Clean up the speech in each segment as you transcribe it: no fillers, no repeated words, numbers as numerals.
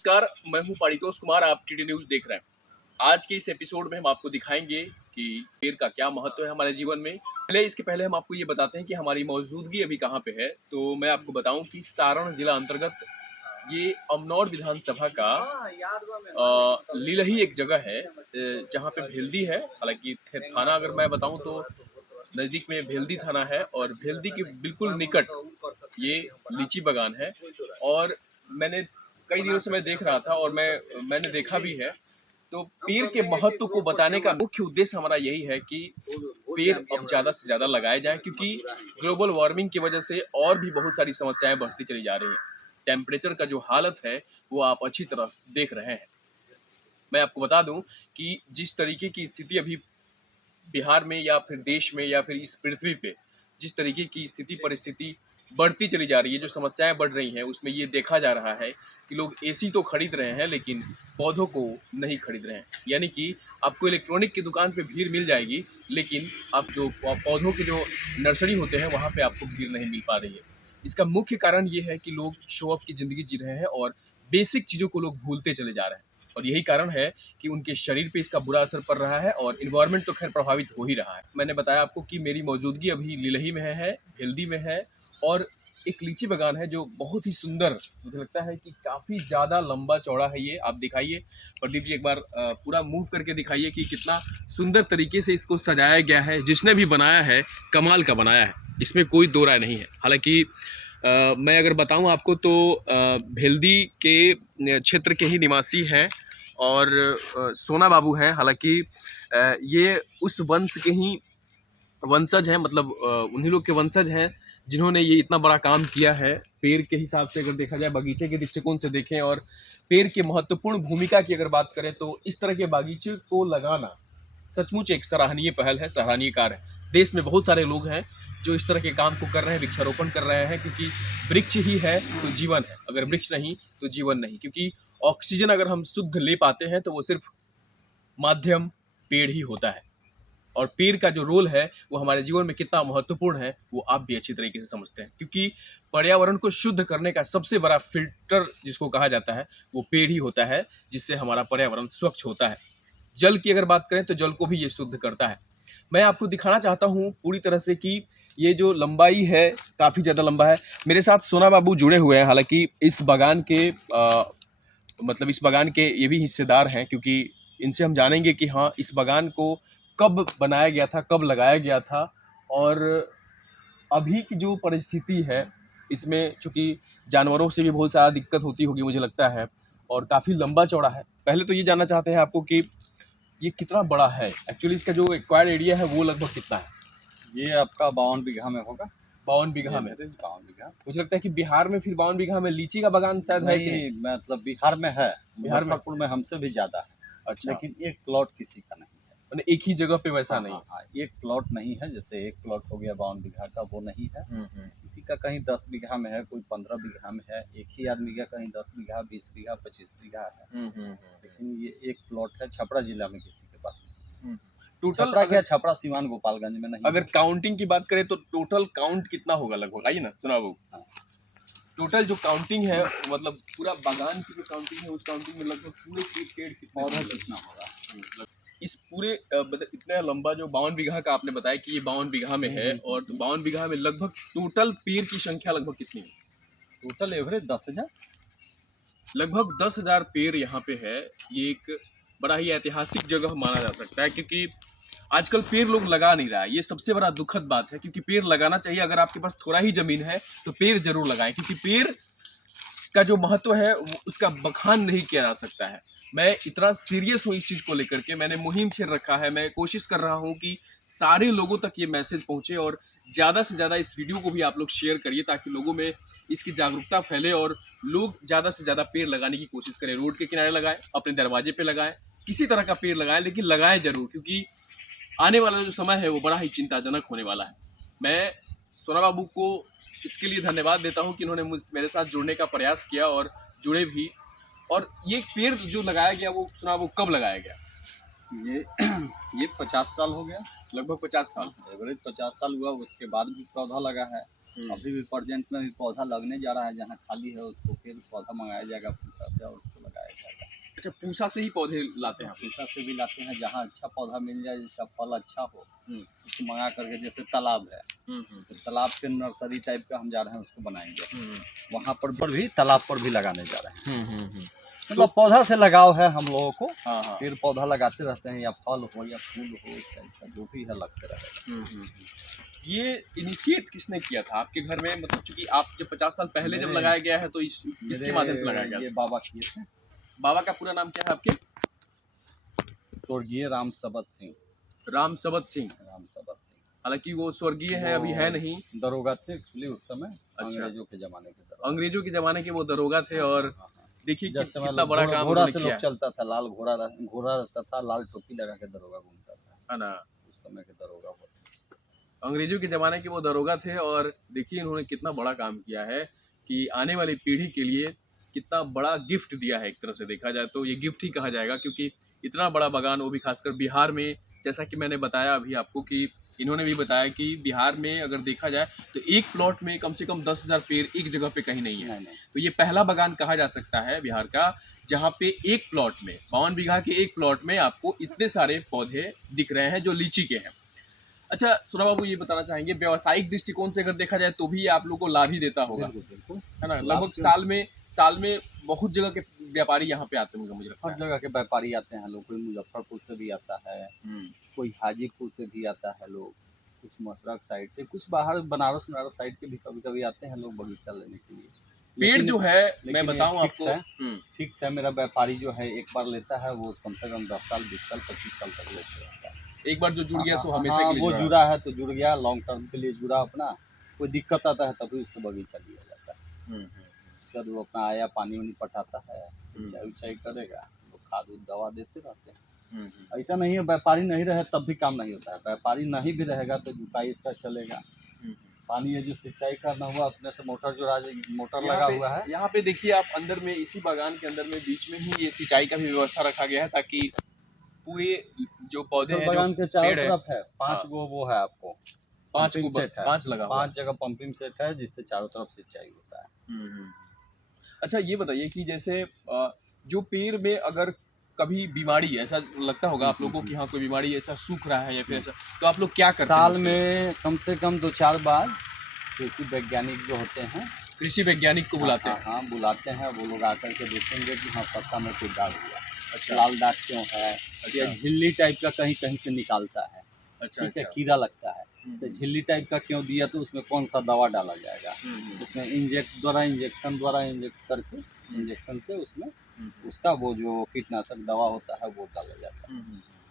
नमस्कार, मैं हूं पारितोष कुमार। आप टीटी न्यूज़ देख रहे हैं। आज के इस एपिसोड में हम आपको दिखाएंगे कि पेड़ का क्या महत्व है हमारे जीवन में। इसके पहले हम आपको ये बताते हैं कि हमारी मौजूदगी अभी कहाँ पे है। तो मैं आपको बताऊं कि सारण जिला अंतर्गत ये अमनौर विधानसभा का लीलही एक जगह है जहाँ पे भेल्दी है। हालांकि थाना अगर मैं बताऊं तो नज़दीक में भेल्दी थाना है और भेल्दी के बिल्कुल निकट ये लीची बागान है। और मैंने कई दिनों से मैं देख रहा था और मैंने देखा भी है। तो पेड़ के महत्व को बताने का मुख्य उद्देश्य हमारा यही है कि पेड़ अब ज़्यादा से ज़्यादा लगाए जाएं, क्योंकि ग्लोबल वार्मिंग की वजह से और भी बहुत सारी समस्याएं बढ़ती चली जा रही हैं। टेम्परेचर का जो हालत है वो आप अच्छी तरह देख रहे हैं। मैं आपको बता दूं कि जिस तरीके की स्थिति अभी बिहार में या फिर देश में या फिर इस पृथ्वी पे जिस तरीके की स्थिति परिस्थिति बढ़ती चली जा रही है, जो समस्याएं बढ़ रही हैं, उसमें ये देखा जा रहा है कि लोग एसी तो खरीद रहे हैं लेकिन पौधों को नहीं खरीद रहे हैं। यानी कि आपको इलेक्ट्रॉनिक की दुकान पे भीड़ मिल जाएगी, लेकिन आप जो पौधों के जो नर्सरी होते हैं वहाँ पे आपको भीड़ नहीं मिल पा रही है। इसका मुख्य कारण ये है कि लोग शो ऑफ की ज़िंदगी जी रहे हैं और बेसिक चीज़ों को लोग भूलते चले जा रहे हैं। और यही कारण है कि उनके शरीर पे इसका बुरा असर पड़ रहा है और इन्वायरमेंट तो खैर प्रभावित हो ही रहा है। मैंने बताया आपको कि मेरी मौजूदगी अभी लीलही में है, भेल्दी में है, और एक लीची बागान है जो बहुत ही सुंदर, मुझे लगता है कि काफ़ी ज़्यादा लंबा चौड़ा है। ये आप दिखाइए प्रदीप जी, एक बार पूरा मूव करके दिखाइए कि कितना सुंदर तरीके से इसको सजाया गया है। जिसने भी बनाया है कमाल का बनाया है, इसमें कोई दो राय नहीं है। हालांकि मैं अगर बताऊं आपको तो भेल्दी के क्षेत्र के ही निवासी हैं और सोना बाबू हैं। हालांकि ये उस वंश के ही वंशज हैं, मतलब उन्हीं लोग के वंशज हैं जिन्होंने ये इतना बड़ा काम किया है। पेड़ के हिसाब से अगर देखा जाए, बगीचे के दृष्टिकोण से देखें और पेड़ की महत्वपूर्ण भूमिका की अगर बात करें, तो इस तरह के बागीचे को लगाना सचमुच एक सराहनीय पहल है, सराहनीय कार्य है। देश में बहुत सारे लोग हैं जो इस तरह के काम को कर रहे हैं, वृक्षारोपण कर रहे हैं, क्योंकि वृक्ष ही है तो जीवन है। अगर वृक्ष नहीं तो जीवन नहीं, क्योंकि ऑक्सीजन अगर हम शुद्ध ले पाते हैं तो वो सिर्फ माध्यम पेड़ ही होता है। और पेड़ का जो रोल है वो हमारे जीवन में कितना महत्वपूर्ण है वो आप भी अच्छी तरीके से समझते हैं, क्योंकि पर्यावरण को शुद्ध करने का सबसे बड़ा फिल्टर जिसको कहा जाता है वो पेड़ ही होता है, जिससे हमारा पर्यावरण स्वच्छ होता है। जल की अगर बात करें तो जल को भी ये शुद्ध करता है। मैं आपको दिखाना चाहता हूँ पूरी तरह से कि ये जो लंबाई है काफ़ी ज़्यादा लंबा है। मेरे साथ सोना बाबू जुड़े हुए हैं। हालांकि इस बागान के मतलब इस बागान के ये भी हिस्सेदार हैं, क्योंकि इनसे हम जानेंगे कि हाँ, इस बागान को कब बनाया गया था, कब लगाया गया था, और अभी की जो परिस्थिति है इसमें चूँकि जानवरों से भी बहुत ज़्यादा दिक्कत होती होगी मुझे लगता है, और काफ़ी लंबा चौड़ा है। पहले तो ये जानना चाहते हैं आपको कि ये कितना बड़ा है, एक्चुअली इसका जो एक्वायर्ड एरिया है वो लगभग कितना है? ये आपका 52 बीघा में होगा। 52 बीघा में? 52 बीघा। मुझे लगता है कि बिहार में फिर 52 बीघा में लीची का बागान शायद है कि नहीं? मतलब बिहार में है, बिहार में? मुजफ्फरपुर में हमसे भी ज़्यादा है। अच्छा, लेकिन एक प्लॉट किसी का नहीं है। मैंने एक ही जगह पे वैसा नहीं? हाँ, एक प्लॉट नहीं है। जैसे एक प्लॉट हो गया 52 बीघा का, वो नहीं है। किसी का कहीं 10 बीघा में है, कोई 15 बीघा में है, एक ही आदमी का कहीं 10 बीघा, 20 बीघा, 25 बीघा है। लेकिन ये एक प्लॉट है, छपरा जिला में किसी के पास नहीं। टोटल छपरा क्या, छपरा सीवान गोपालगंज में नहीं। अगर काउंटिंग की बात करें तो टोटल काउंट कितना होगा लगभग? आइए ना सुना बाबू। हाँ। टोटल जो काउंटिंग है, मतलब पूरा बागान की जो काउंटिंग है, उस काउंटिंग में लगभग पूरे पेड़ कितना पौधा कितना होगा? मतलब इस पूरे इतना लंबा जो 52 बीघा का आपने बताया कि ये 52 बीघा में है, और 52 बीघा में लगभग टोटल पेड़ की संख्या लगभग कितनी है? Total average 10,000। लगभग 10,000 पेड़ यहाँ पे है। ये एक बड़ा ही ऐतिहासिक जगह माना जा सकता है, क्योंकि आजकल पेड़ लोग लगा नहीं रहा है। ये सबसे बड़ा दुखद बात है, क्योंकि पेड़ लगाना चाहिए। अगर आपके पास थोड़ा ही जमीन है तो पेड़ जरूर लगाएं, क्योंकि पेड़ का जो महत्व है उसका बखान नहीं किया जा सकता है। मैं इतना सीरियस हूँ इस चीज़ को लेकर के, मैंने मुहिम छेड़ रखा है। मैं कोशिश कर रहा हूँ कि सारे लोगों तक ये मैसेज पहुँचे, और ज़्यादा से ज़्यादा इस वीडियो को भी आप लोग शेयर करिए, ताकि लोगों में इसकी जागरूकता फैले और लोग ज़्यादा से ज़्यादा पेड़ लगाने की कोशिश करें। रोड के किनारे लगाएं, अपने दरवाजे पे लगाएं, किसी तरह का पेड़ लगाएं, लेकिन लगाएं जरूर, क्योंकि आने वाला जो समय है वो बड़ा ही चिंताजनक होने वाला है। मैं सोना बाबू को इसके लिए धन्यवाद देता हूँ कि इन्होंने मेरे साथ जुड़ने का प्रयास किया और जुड़े भी। और ये पेड़ जो लगाया गया वो सुना, वो कब लगाया गया? ये 50 साल हो गया, लगभग 50 साल। एवरेज 50 साल हुआ। उसके बाद भी पौधा लगा है। अभी भी प्रेजेंट में भी पौधा लगने जा रहा है। जहाँ खाली है उसको फिर पौधा मंगाया जाएगा फूसा से और उसको लगाया अच्छा, पूसा से ही पौधे लाते हैं आप? पूसा से भी लाते हैं, जहाँ अच्छा पौधा मिल जाए, जिसका फल अच्छा हो, हम्म, उसको मंगा करके, जैसे तालाब है तो तालाब के नर्सरी टाइप का हम जा रहे हैं, उसको बनाएंगे। वहाँ पर भी तालाब पर भी लगाने जा रहे हैं। मतलब पौधा से लगाव है हम लोगों को। हाँ हाँ। पेड़ पौधा लगाते रहते हैं, या फल हो या फूल हो, इस टाइप का जो भी है लगते रहेगा। ये इनिशिएट किसने किया था आपके घर में? मतलब चूंकि आप जब 50 साल पहले जब मेरे- लगाया गया है तो इसके माध्यम से लगाया गया ये था। बाबा किए थे, बाबा का पूरा नाम क्या है आपके? स्वर्गीय राम सबत सिंह। राम सबत सिंह। राम सबत सिंह, हालांकि वो स्वर्गीय है, अभी है नहीं। दरोगा थे एक्चुअली उस समय। अच्छा। अंग्रेजों के जमाने के दरोगा। अंग्रेजों के ज़माने के वो दरोगा थे। और हाँ, हाँ। देखिए जब समय कितना बड़ा काम घोड़ा उन्होंने से किया लोग है। चलता था, लाल घोड़ा घोड़ा रहता था, लाल टोपी लगा के दरोगा घूमता था, है ना? उस समय के दरोगा वो थे। अंग्रेजों के ज़माने के वो दरोगा थे। और देखिए इन्होंने कितना बड़ा काम किया है कि आने वाली पीढ़ी के लिए कितना बड़ा गिफ्ट दिया है। एक तरह से देखा जाए तो ये गिफ्ट ही कहा जाएगा, क्योंकि इतना बड़ा बागान, वो भी खासकर बिहार में। जैसा कि मैंने बताया अभी आपको कि इन्होंने भी बताया कि बिहार में अगर देखा जाए तो एक प्लॉट में कम से कम 10,000 पेड़ एक जगह पे कहीं नहीं है। नहीं। तो ये पहला बागान कहा जा सकता है बिहार का जहाँ पे एक प्लॉट में 52 बीघा के एक प्लॉट में आपको इतने सारे पौधे दिख रहे हैं जो लीची के हैं। अच्छा सुना बाबू, ये बताना चाहेंगे व्यावसायिक दृष्टिकोण से अगर देखा जाए तो भी आप लोग को लाभ ही देता होगा, बिल्कुल बिल्कुल। है ना? लाभ लगभग क्यों? साल में बहुत जगह के व्यापारी यहाँ पे आते होंगे, मुझे लगता हर है। जगह के व्यापारी आते हैं लोग, कोई मुजफ्फरपुर से भी आता है, कोई हाजीपुर से भी आता है लोग, कुछ मशरक साइड से, कुछ बाहर बनारस बनारस साइड के भी कभी कभी आते हैं लोग बगीचा लेने के लिए। पेड़ जो है मैं लेकिन ये बताऊं फिक्स आपको। है, फिक्स है। मेरा व्यापारी जो है एक बार लेता है, वो कम से कम 10 साल 20 साल 25 साल तक लेते रहता है। एक बार जो जुड़ गया सो हमेशा हाँ, के लिए वो जुड़ा। जुड़ा है तो जुड़ गया, लॉन्ग टर्म के लिए जुड़ा अपना। कोई दिक्कत आता है तभी उससे बगीचा लिया जाता है। उसके बाद वो अपना आया, पानी वानी पटाता है, सिंचाई उचाई करेगा, लोग खाद उद दवा देते रहते हैं। ऐसा नहीं है व्यापारी नहीं रहे तब भी काम नहीं होता है, व्यापारी नहीं भी रहेगा तो जुताई इसका चलेगा। पानी है जो सिंचाई करना हुआ, अपने से मोटर जुड़ा, मोटर लगा हुआ है। यहाँ पे देखिए आप अंदर में, इसी बागान के अंदर में बीच में ही ये सिंचाई का भी व्यवस्था रखा गया है, ताकि पूरे जो पौधे हैं, जो बागान के चारों पेड़ है, तरफ है 5 गो वो है आपको, पंपिंग सेट है, 5 लगा हुआ है। 5 जगह पंपिंग सेट है, जिससे चारों तरफ सिंचाई होता है। अच्छा ये बताइए कि जैसे जो पेड़ में अगर कभी बीमारी, ऐसा लगता होगा आप लोगों को कि हाँ कोई बीमारी ऐसा सूख रहा है या फिर ऐसा, तो आप लोग क्या करते हैं साल उसके लिए? में कम से कम 2-4 बार कृषि वैज्ञानिक जो होते हैं, कृषि वैज्ञानिक को बुलाते हैं। हाँ बुलाते हैं, वो लोग आकर के देखेंगे कि हाँ पत्ता में कोई दाग हुआ, अच्छा। लाल दाग क्यों है, या झिल्ली टाइप का कहीं कहीं से निकालता है, अच्छा, ठीक है, कीड़ा लगता है तो झिल्ली टाइप का क्यों दिया, तो उसमें कौन सा दवा डाला जाएगा, उसमें इंजेक्शन द्वारा इंजेक्ट करके, इंजेक्शन से उसमें उसका वो जो कीटनाशक दवा होता है वो डाला जाता है।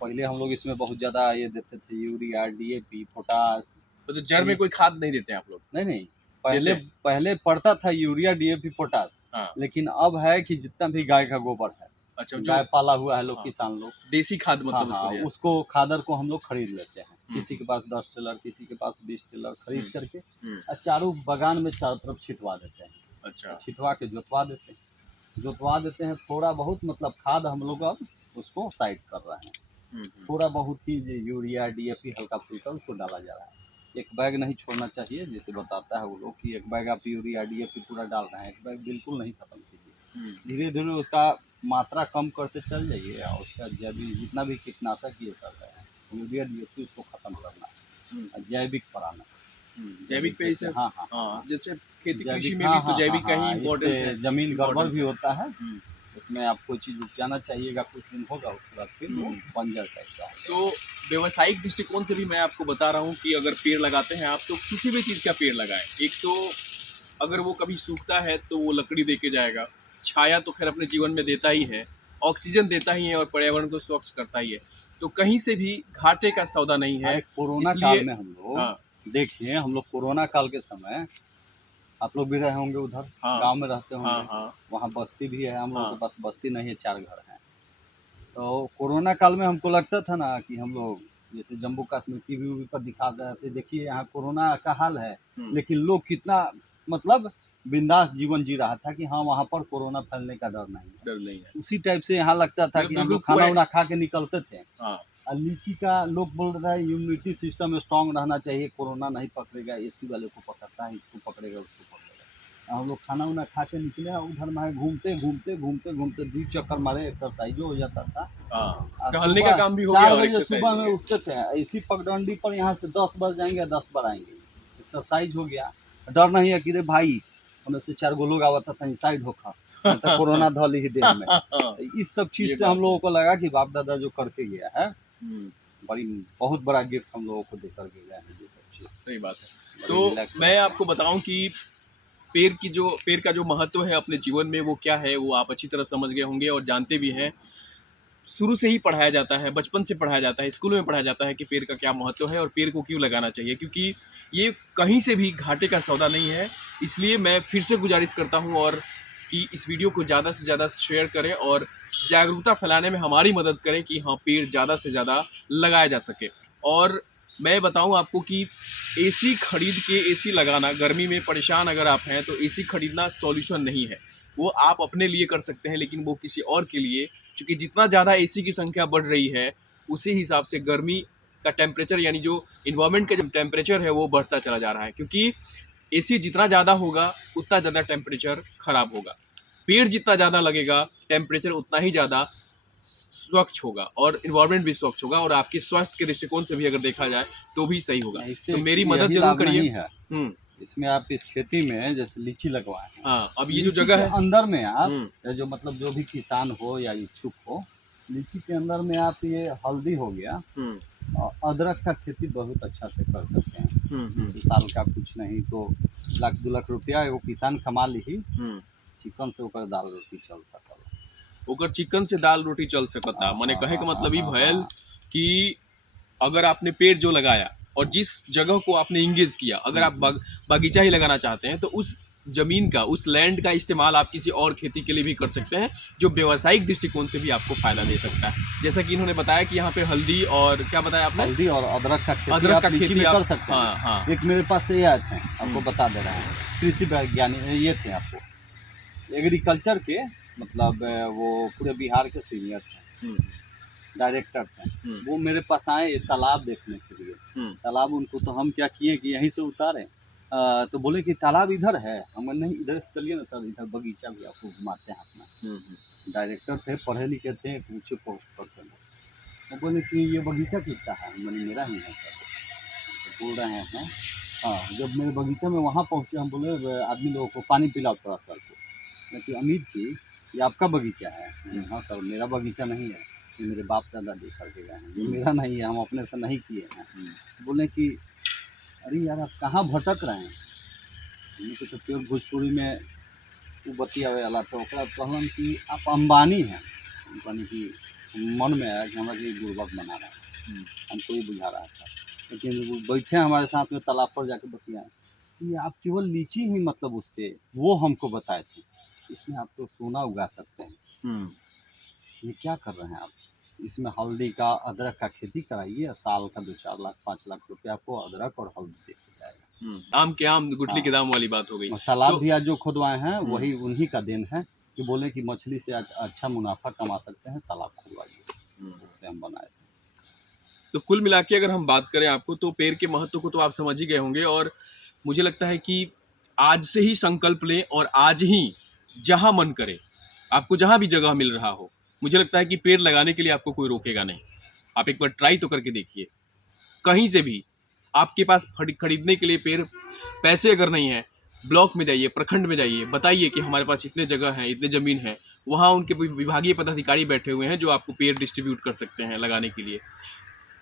पहले हम लोग इसमें बहुत ज़्यादा ये देते थे, यूरिया, डीएपी, पोटास। तो जड़ में कोई खाद नहीं देते आप लोग? नहीं, पहले पड़ता था यूरिया, डीएपी, पोटास। हाँ। लेकिन अब है कि जितना भी गाय का गोबर है, अच्छा, गाय पाला हुआ है लोग, हाँ, किसान लोग, देसी खाद मतलब हाँ, उसको उसको खादर को हम लोग खरीद लेते हैं, किसी के पास 10 टेलर, किसी के पास 20 टेलर खरीद करके और चारों बागान में चारों तरफ छिटवा देते हैं। अच्छा। छिटवा के जोतवा देते हैं थोड़ा बहुत, मतलब खाद हम लोग अब उसको साइड कर रहे हैं, थोड़ा बहुत ही यूरिया, डीएपी हल्का फुल्का उसको डाला जा रहा है। एक बैग नहीं छोड़ना चाहिए, जैसे बताता है वो लोग कि एक बैग आप यूरिया, डीएपी पूरा डाल रहे हैं, एक बैग बिल्कुल नहीं खत्म कीजिए, धीरे धीरे उसका मात्रा कम करते चल जाइए, और उसका जैविक जितना भी कीटनाशक ये सब है, यूरिया, डीएपी, उसको खत्म करना, जैविक पर आना। जैविक पे इसे, हाँ, जैसे खेती कृषि जैविक, में भी तो जैविक का ही इम्पोर्टेंट है। जमीन गड़बड़ भी होता है, उसमें आप कोई चीज़ उपजाना चाहिएगा, कुछ दिन होगा उसके बाद फिर वो बंजर टाइप का। तो व्यावसायिक दृष्टिकोण से भी मैं आपको बता रहा हूँ कि अगर पेड़ लगाते हैं आप, तो किसी भी चीज़ का पेड़ लगाएं। एक तो अगर वो कभी सूखता है तो वो लकड़ी दे के जाएगा, छाया तो खैर अपने जीवन में देता ही है, ऑक्सीजन देता ही है और पर्यावरण को स्वच्छ करता ही है, तो कहीं से भी घाटे का सौदा नहीं है। कोरोना काल में हम लोग देखिए, हम लोग कोरोना काल के समय, आप लोग भी रहे होंगे उधर, गांव में रहते होंगे, वहाँ बस्ती भी है, हम लोग के पास बस्ती नहीं है, 4 घर हैं। तो कोरोना काल में हमको लगता था ना कि हम लोग जैसे जम्मू कश्मीर टीवी पर दिखा रहे थे, देखिए यहाँ कोरोना का हाल है, लेकिन लोग कितना मतलब बिंदास जीवन जी रहा था कि हाँ वहाँ पर कोरोना फैलने का डर नहीं है। उसी टाइप से यहाँ लगता था कि हम लोग खाना वाना खा के निकलते थे। और लीची का लोग बोल रहा है इम्यूनिटी सिस्टम स्ट्रांग रहना चाहिए, कोरोना नहीं पकड़ेगा, एसी वाले को पकड़ता है, इसको पकड़ेगा, उसको पकड़ेगा। हम लोग खाना वाना खा के निकले, उधर में घूमते घूमते घूमते घूमते 2 चक्कर मारे, एक्सरसाइज हो जाता था। हाँ, टहलने का काम भी हो गया 4 और बजे एक्सरसाइज सुबह हो में गया। उठते थे, इसी पगडंडी पर यहाँ से 10 बार जाएंगे 10 बार आएंगे, एक्सरसाइज हो गया। डर नहीं है कि रे भाई हमें से 4 गो लोग आवता था साइड होखा, तो कोरोना धल ही देह में। इस सब ये चीज से बात हम लोगों को लगा कि बाप दादा जो करके गया है, हम्म, बड़ी बहुत बड़ा गिफ्ट हम लोगों को दे करके गया है ये सब चीज। सही बात है। बड़ी तो relax मैं रहते आपको बताऊं कि पेड़ का जो महत्व है अपने जीवन में वो क्या है, वो आप अच्छी तरह समझ गए होंगे और जानते भी हैं। शुरू से ही पढ़ाया जाता है, बचपन से पढ़ाया जाता है, स्कूल में पढ़ाया जाता है कि पेड़ का क्या महत्व है और पेड़ को क्यों लगाना चाहिए, क्योंकि ये कहीं से भी घाटे का सौदा नहीं है। इसलिए मैं फिर से गुजारिश करता हूँ और कि इस वीडियो को ज़्यादा से ज़्यादा शेयर करें और जागरूकता फैलाने में हमारी मदद करें कि हाँ, पेड़ ज़्यादा से ज़्यादा लगाया जा सके। और मैं बताऊं आपको कि एसी खरीद के एसी लगाना, गर्मी में परेशान अगर आप हैं तो एसी खरीदना सॉल्यूशन नहीं है। वो आप अपने लिए कर सकते हैं, लेकिन वो किसी और के लिए, क्योंकि जितना ज़्यादा एसी की संख्या बढ़ रही है उसी हिसाब से गर्मी का टेम्परेचर, यानी जो इन्वायरमेंट का जो टेम्परेचर है वो बढ़ता चला जा रहा है। क्योंकि एसी जितना ज़्यादा होगा उतना ज़्यादा टेम्परेचर खराब होगा। पेड़ जितना ज़्यादा लगेगा टेम्परेचर उतना ही ज़्यादा स्वच्छ होगा और इन्वायरमेंट भी स्वच्छ होगा, और आपके स्वास्थ्य के दृष्टिकोण से भी अगर देखा जाए तो भी सही होगा। इससे तो मेरी मदद यही जरूर लाभ करिए। नहीं है इसमें। आप इस खेती में जैसे लीची लगवाए हैं, हाँ, अब ये जो लीची जगह के है अंदर में आप जो मतलब जो भी किसान हो या इच्छुक हो, लीची के अंदर में आप ये हल्दी हो गया और अदरक का खेती बहुत अच्छा से कर सकते हैं। इस साल का कुछ नहीं तो 1 लाख 2 लाख रुपया एगो किसान कमा ली, चिकन से ओकर दाल रोटी चल सकल, ओकर चिकन से दाल रोटी चल सकता। मैंने कहे का मतलब ये भयल कि अगर आपने पेड़ जो लगाया और जिस जगह को आपने इंगेज किया, अगर आप बागीचा ही लगाना चाहते हैं तो उस जमीन का, उस लैंड का इस्तेमाल आप किसी और खेती के लिए भी कर सकते हैं, जो व्यावसायिक दृष्टिकोण से भी आपको फायदा दे सकता है। जैसा कि इन्होंने बताया कि यहाँ पे हल्दी और क्या बताया आपने, हल्दी और अदरक का खेती अदरक का आप लीची खेती में आप कर सकते हैं। हाँ हाँ एक मेरे पास से ये आए थे, आपको बता दे रहे हैं, कृषि वैज्ञानिक ये थे, आपको एग्रीकल्चर के मतलब वो पूरे बिहार के सीनियर थे, डायरेक्टर थे। वो मेरे पास आए तालाब देखने के लिए। तालाब उनको तो हम क्या किए कि यहीं से उतारे, तो बोले कि तालाब इधर है। हम नहीं, इधर से चलिए ना सर, इधर बगीचा भी आपको घुमाते हैं अपना। डायरेक्टर थे, पढ़े लिखे थे, ऊँचे पोस्ट पर थे। वो बोले कि ये बगीचा किसका है? मैंने मेरा ही है सर। तो बोल रहे हैं हाँ। जब मेरे बगीचे में वहाँ पहुँचे, हम बोले आदमी लोगों को पानी पिलाओ थोड़ा सर को। कि अमित जी ये आपका बगीचा है? हाँ सर, मेरा बगीचा नहीं है, ये मेरे बाप दादा दे करके गए हैं, ये मेरा नहीं है, हम अपने से नहीं किए हैं। बोले कि अरे यार आप कहाँ भटक रहे हैं? हमने तो प्योर भोजपुरी में वो बतिया वाला तो कहलन कि आप अंबानी हैं। अंबानी की मन में आया कि हमारा ये बुर्बक बना रहा है, हमको ये बुझा रहा था। लेकिन वो बैठे हमारे साथ में तालाब पर जाके बतियाए कि आप केवल लीची ही मतलब उससे वो हमको बताए थे, इसमें आप तो सोना उगा सकते हैं। ये क्या कर रहे हैं आप? इसमें हल्दी का, अदरक का खेती कराइए, साल का 2-4 लाख 5 लाख रुपया आपको अदरक और हल्दी दे जाएगा। आम के आम गुठली के दाम वाली बात हो गई। तालाब भी आज जो खुदवाए हैं वही उन्हीं का देन है कि बोले कि मछली से अच्छा मुनाफा कमा सकते हैं, तालाब खुदवाइए, उससे हम बनाए थे। तो कुल मिला के अगर हम बात करें आपको, तो पेड़ के महत्व को तो आप समझ ही गए होंगे, और मुझे लगता है कि आज से ही संकल्प लें और आज ही जहां मन करे, आपको जहां भी जगह मिल रहा हो, मुझे लगता है कि पेड़ लगाने के लिए आपको कोई रोकेगा नहीं। आप एक बार ट्राई तो करके देखिए। कहीं से भी आपके पास खरीदने के लिए पेड़, पैसे अगर नहीं है, ब्लॉक में जाइए, प्रखंड में जाइए, बताइए कि हमारे पास इतने जगह है, इतने ज़मीन है, वहाँ उनके विभागीय पदाधिकारी बैठे हुए हैं जो आपको पेड़ डिस्ट्रीब्यूट कर सकते हैं लगाने के लिए।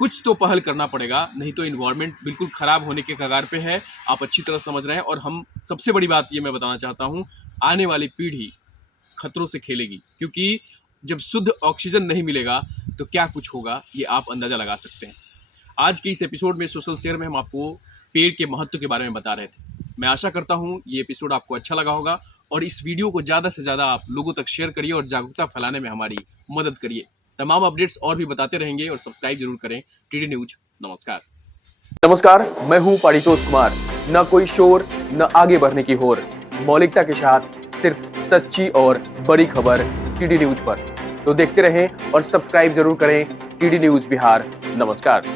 कुछ तो पहल करना पड़ेगा, नहीं तो इन्वायरमेंट बिल्कुल ख़राब होने के कगार पे है। आप अच्छी तरह समझ रहे हैं, और हम सबसे बड़ी बात ये मैं बताना चाहता हूँ, आने वाली पीढ़ी खतरों से खेलेगी, क्योंकि जब शुद्ध ऑक्सीजन नहीं मिलेगा तो क्या कुछ होगा ये आप अंदाज़ा लगा सकते हैं। आज के इस एपिसोड में, सोशल शेयर में, हम आपको पेड़ के महत्व के बारे में बता रहे थे। मैं आशा करता हूँ ये एपिसोड आपको अच्छा लगा होगा, और इस वीडियो को ज़्यादा से ज़्यादा आप लोगों तक शेयर करिए और जागरूकता फैलाने में हमारी मदद करिए। तमाम अपडेट्स और भी बताते रहेंगे, और सब्सक्राइब जरूर करें टीडी न्यूज। नमस्कार। नमस्कार, मैं हूं पारितोष कुमार। न कोई शोर, न आगे बढ़ने की होर, मौलिकता के साथ सिर्फ सच्ची और बड़ी खबर टीडी न्यूज पर। तो देखते रहें और सब्सक्राइब जरूर करें टीडी न्यूज बिहार। नमस्कार।